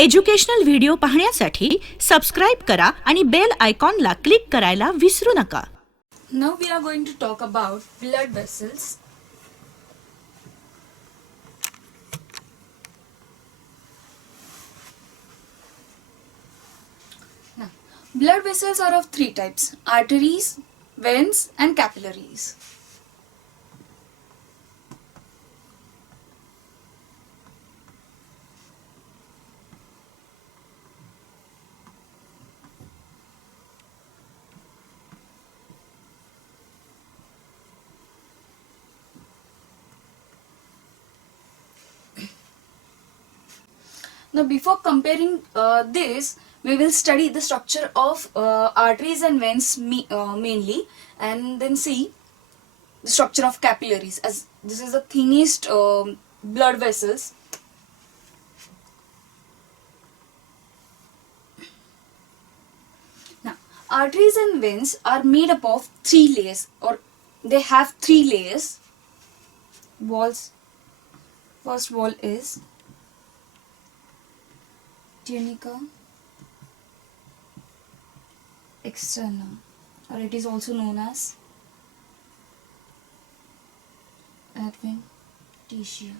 Educational video पाहण्यासाठी subscribe करा आणि बेल आयकॉनला क्लिक करायला विसरू नका. Now we are going to talk about blood vessels. Now, blood vessels are of three types: arteries, veins and capillaries. Now, before comparing this, we will study the structure of arteries and veins mainly, and then see the structure of capillaries, as this is the thinnest blood vessels. Now, arteries and veins are made up of three layers, or they have three layers. Walls. First wall is tunica externa, or it is also known as adventitia.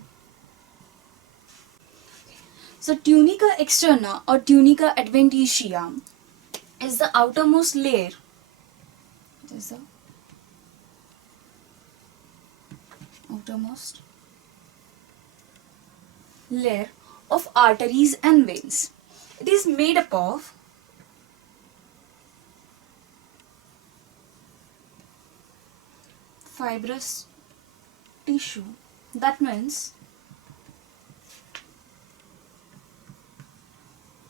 So tunica externa or tunica adventitia is the outermost layer. It is the outermost layer of arteries and veins. It is made up of fibrous tissue. That means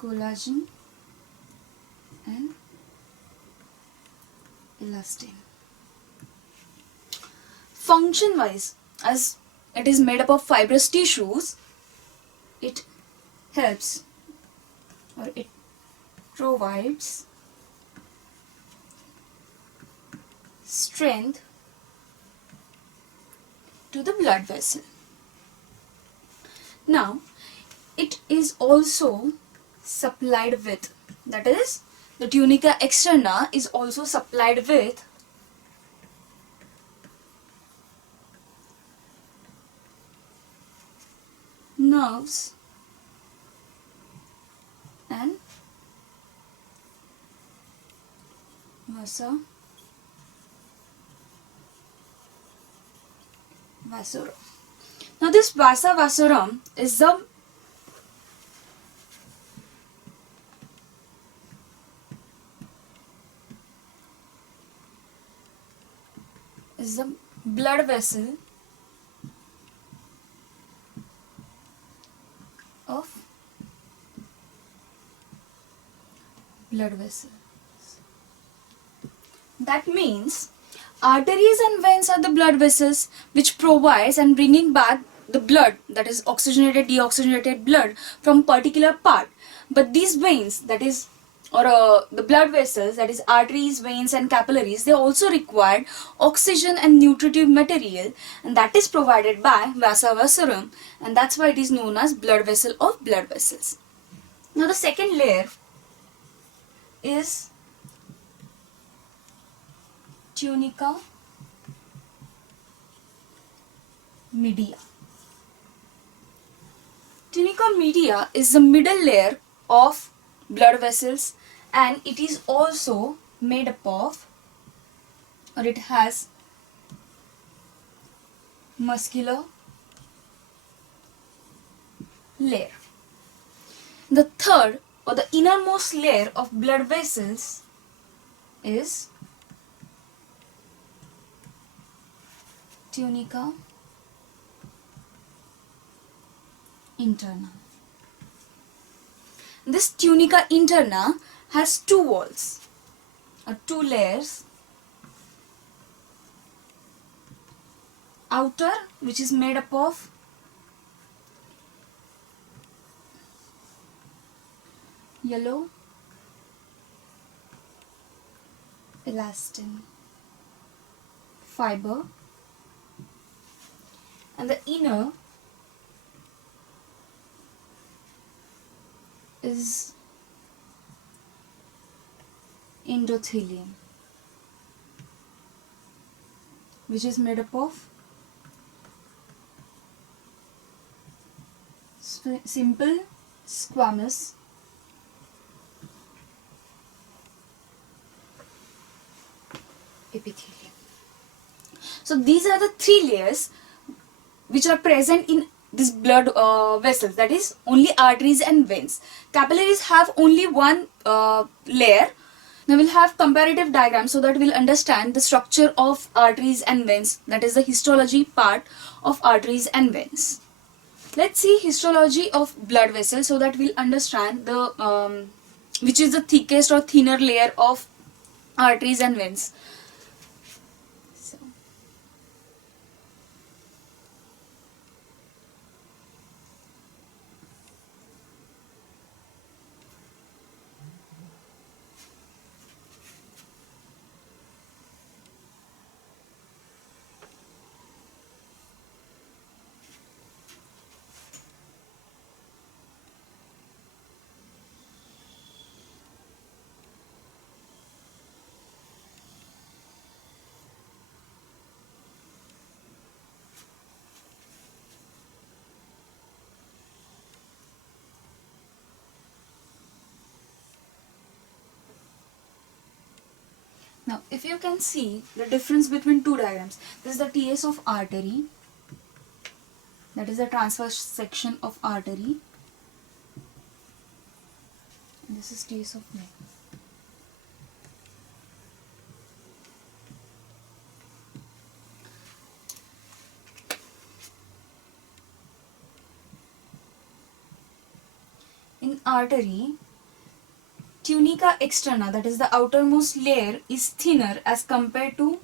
collagen and elastin. Function wise, as it is made up of fibrous tissues, it helps, or it provides strength to the blood vessel. Now, it is also supplied with, that is, the tunica externa is also supplied with nerves and vasa vasorum. Now this vasa vasorum is the blood vessel of blood vessels. That means arteries and veins are the blood vessels which provides and bringing back the blood, that is oxygenated, deoxygenated blood from particular part. But these veins, that is, or the blood vessels, that is arteries, veins and capillaries, they also require oxygen and nutritive material, and that is provided by vasa vasorum, and that's why it is known as blood vessel of blood vessels. Now the second layer is tunica media. Tunica media is the middle layer of blood vessels, and it is also made up of, or it has muscular layer. The third, or the innermost layer of blood vessels is tunica interna. This tunica interna has two walls, or two layers. Outer, which is made up of yellow elastin fiber, and the inner is endothelium, which is made up of simple squamous epithelium. So these are the three layers which are present in this blood vessels, that is only arteries and veins. Capillaries have only one layer. Now we'll have comparative diagrams so that we'll understand the structure of arteries and veins, that is the histology part of arteries and veins. Let's see histology of blood vessels so that we'll understand the which is the thickest or thinner layer of arteries and veins. So, now if you can see the difference between two diagrams, this is the TS of artery, that is the transverse section of artery, and this is TS of vein. In artery, tunica externa, that is the outermost layer, is thinner as compared to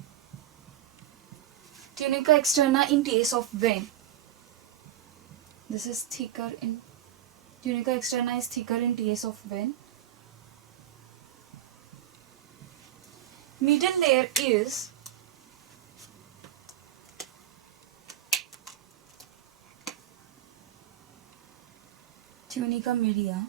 tunica externa in case of vein. This is thicker in tunica externa is thicker in case of vein. Middle layer is tunica media.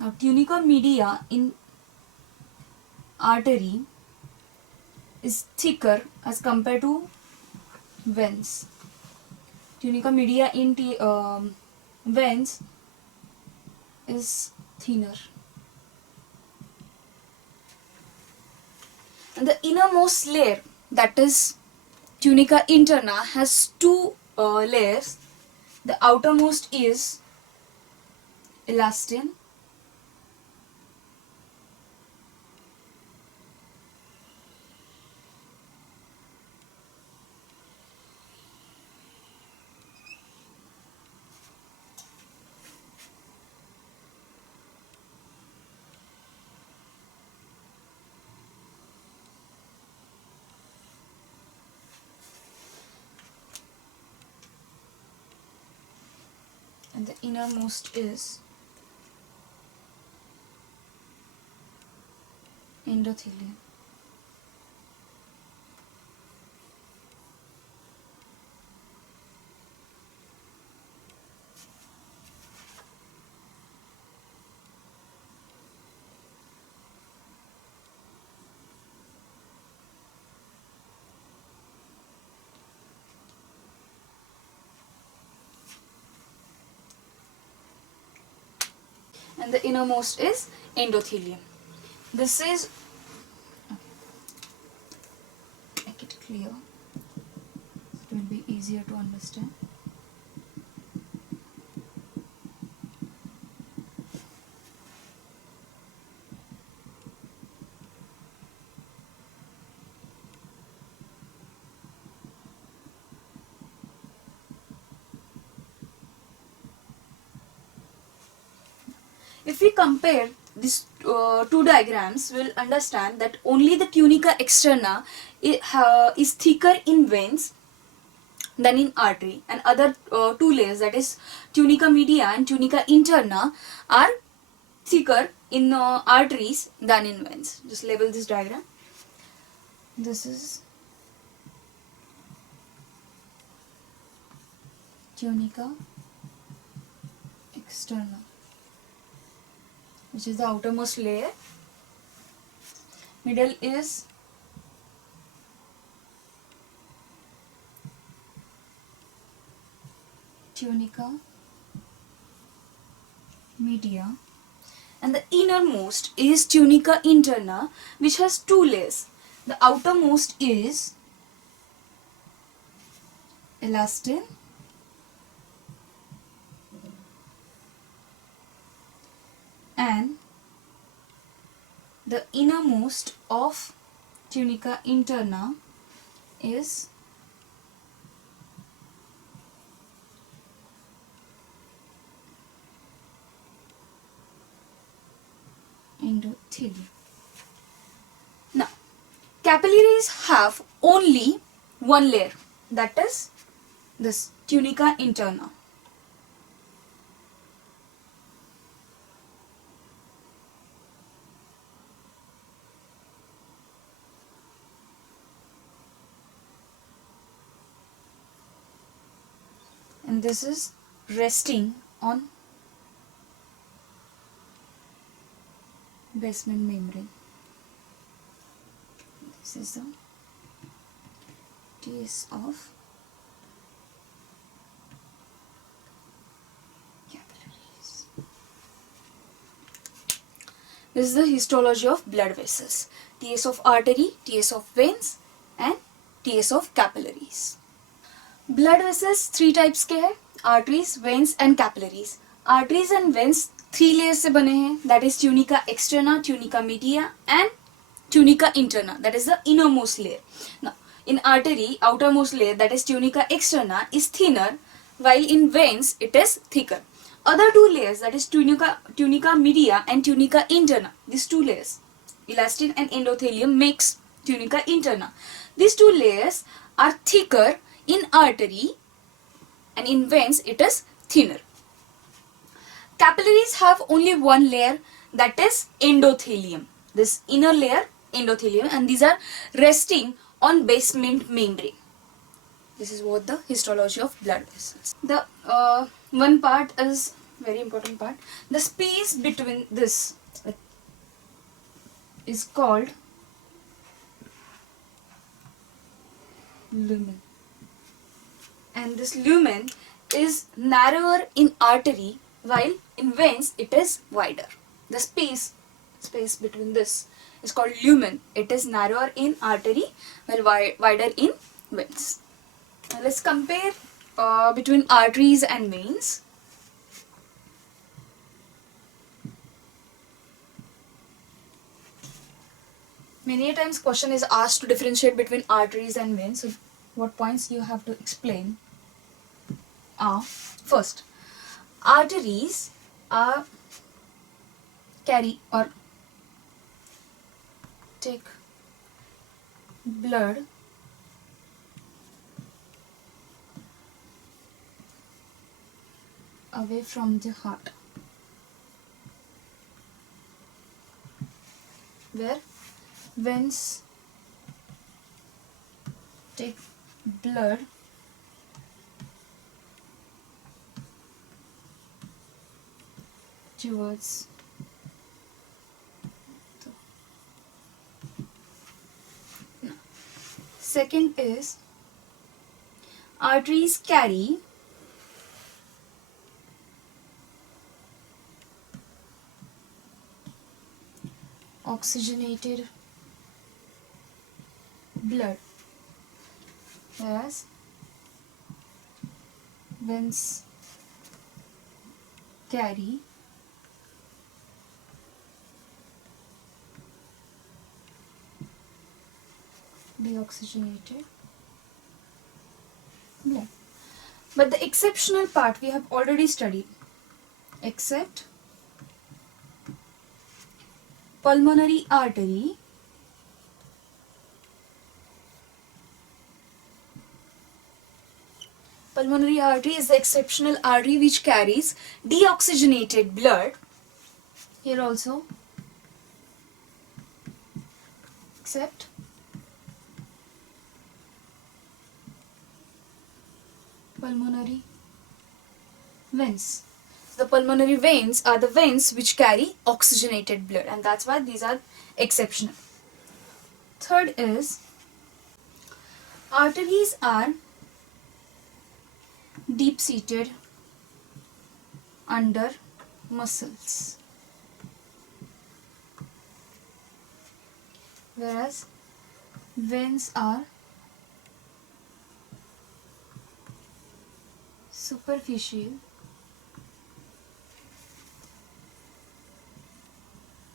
Now tunica media in artery is thicker as compared to veins. Tunica media in veins is thinner. And the innermost layer, that is tunica interna, has two layers. The outermost is elastin, and the innermost is endothelium. And the innermost is endothelium. This is, make it clear, it will be easier to understand. If we compare these two diagrams, we'll understand that only the tunica externa is thicker in veins than in artery, and other two layers, that is tunica media and tunica interna, are thicker in arteries than in veins. Just label this diagram. This is tunica externa, which is the outermost layer. Middle is tunica media, and the innermost is tunica interna, which has two layers. The outermost is elastin and the innermost of tunica interna is endothelium. Now, capillaries have only one layer, that is this tunica interna. And this is resting on basement membrane. This is the TS of capillaries. This is the histology of blood vessels. TS of artery, TS of veins and TS of capillaries. Blood vessels three types के हैं, arteries, veins and capillaries. Arteries and veins three layers से बने हैं, that is tunica externa, tunica media and tunica interna, that is the innermost layer. Now, in artery, outermost layer, that is tunica externa, is thinner, while in veins it is thicker. Other two layers, that is tunica media and tunica interna, these two layers, elastin and endothelium, makes tunica interna. These two layers are thicker in artery and in veins it is thinner. Capillaries have only one layer, that is endothelium. This inner layer, endothelium, and these are resting on basement membrane. This is what the histology of blood vessels. The one part is very important part. The space between this is called lumen, and this lumen is narrower in artery, while in veins it is wider. The space between this is called lumen. It is narrower in artery while wider in veins. Now let's compare between arteries and veins. Many a times question is asked to differentiate between arteries and veins. So what points you have to explain are, first, arteries are carry or take blood away from the heart, where veins take blood towards the second is arteries carry oxygenated blood, whereas veins carry deoxygenated blood. But the exceptional part we have already studied, except pulmonary artery is the exceptional artery which carries deoxygenated blood. Here also, except pulmonary veins. The pulmonary veins are the veins which carry oxygenated blood, and that's why these are exceptional. Third is, arteries are deep-seated under muscles, whereas veins are superficial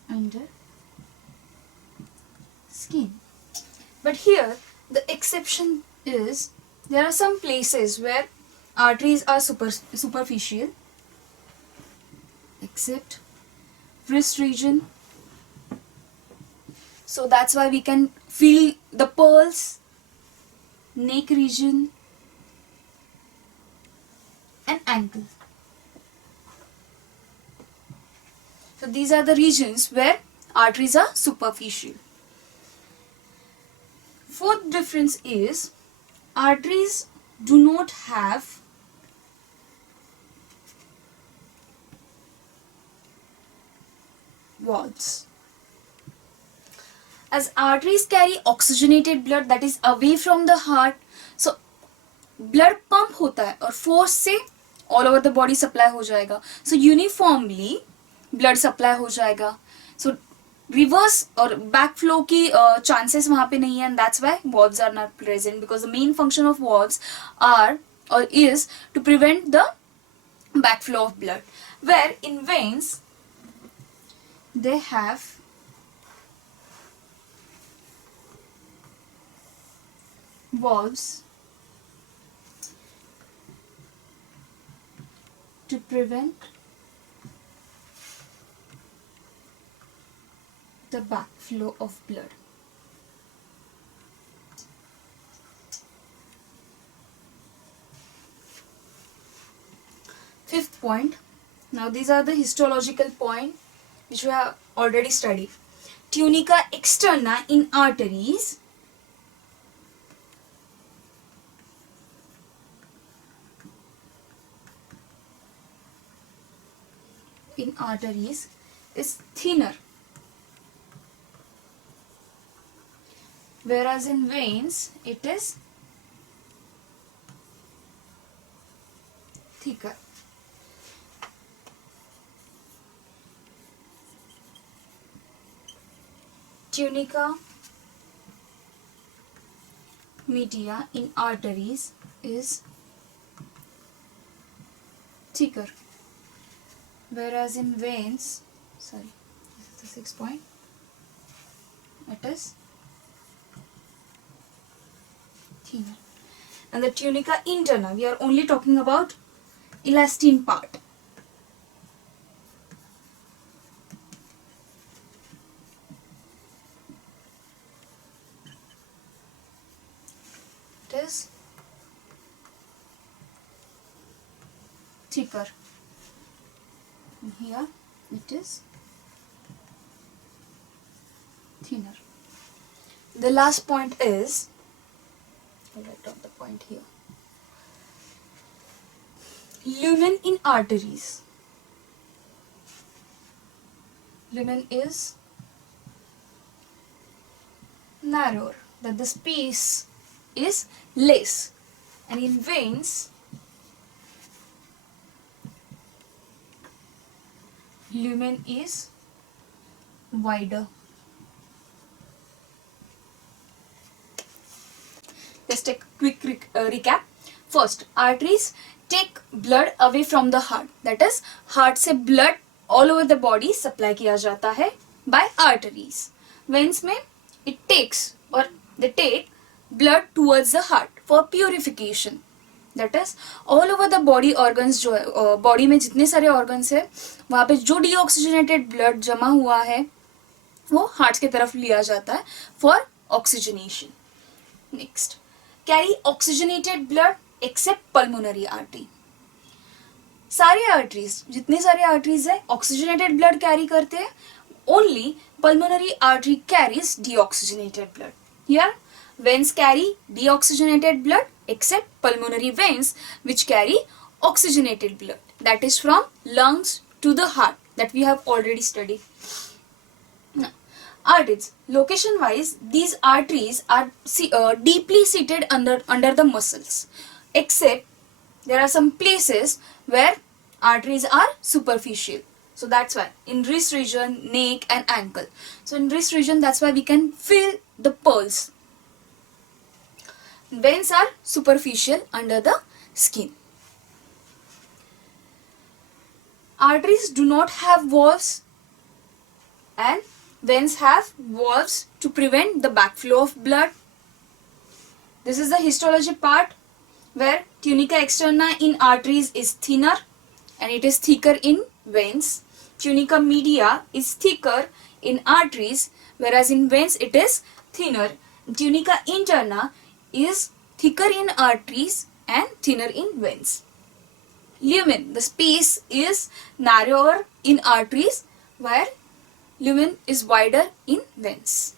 under skin. But here the exception is, there are some places where arteries are superficial, except wrist region. So that's why we can feel the pulse, neck region, and ankle. So these are the regions where arteries are superficial. Fourth difference is, arteries do not have valves. As arteries carry oxygenated blood that is away from the heart, so blood pump होता है और force से all over the body supply हो जाएगा. So uniformly blood supply हो जाएगा. So reverse और backflow की chances वहाँ पे नहीं है, and that's why valves are not present, because the main function of valves are or is to prevent the backflow of blood. Where in veins they have valves to prevent the backflow of blood. Fifth point. Now these are the histological points which we have already studied. Tunica externa in arteries is thinner, whereas in veins it is thicker. Tunica media in arteries is thicker, whereas in veins, this is the 6th point, it is thinner. And the tunica interna, we are only talking about elastine part. It is thicker. And here it is thinner. The last point is, I'll write down the point here, lumen in arteries. Lumen is narrower, that the space is less, and in veins lumen is wider. Let's take a quick recap. First, arteries take blood away from the heart, that is heart से blood all over the body supply किया जाता है by arteries. Veins में it takes or they take blood towards the heart for purification, that is all over the body organs जो है body में जितने सारे organs है वहाँ पे जो deoxygenated blood जमा हुआ है वो हार्ट की तरफ लिया जाता है for oxygenation. Next, carry oxygenated blood accept pulmonary artery. सारे आर्टरीज, जितने सारे आर्टरीज है ऑक्सीजनेटेड ब्लड कैरी करते हैं. Only pulmonary artery carries deoxygenated blood. Here, veins carry deoxygenated blood except pulmonary veins which carry oxygenated blood. That is from lungs to the heart that we have already studied. Now, arteries. Location wise, these arteries are deeply seated under the muscles. Except there are some places where arteries are superficial. So that's why in wrist region, neck and ankle. So in wrist region, that's why we can feel the pulse. Veins are superficial under the skin. Arteries do not have valves and veins have valves to prevent the backflow of blood. This is the histology part where tunica externa in arteries is thinner and it is thicker in veins. Tunica media is thicker in arteries, whereas in veins it is thinner. Tunica interna is thicker in arteries and thinner in veins. Lumen, the space is narrower in arteries, where lumen is wider in veins.